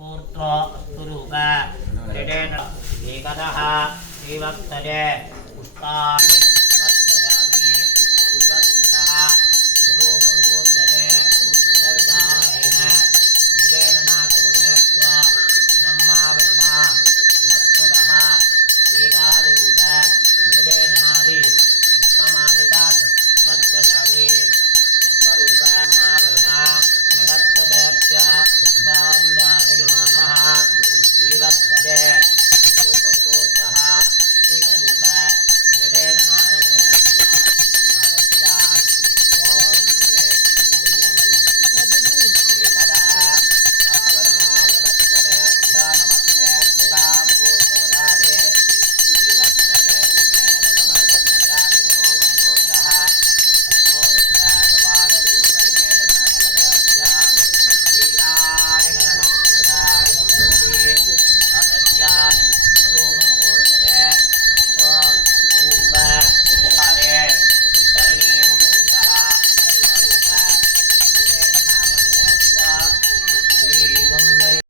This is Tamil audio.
पूर्त्रो अस्तुरूप दृढेन एकदः श्रीवत्सरे पुष्पाणि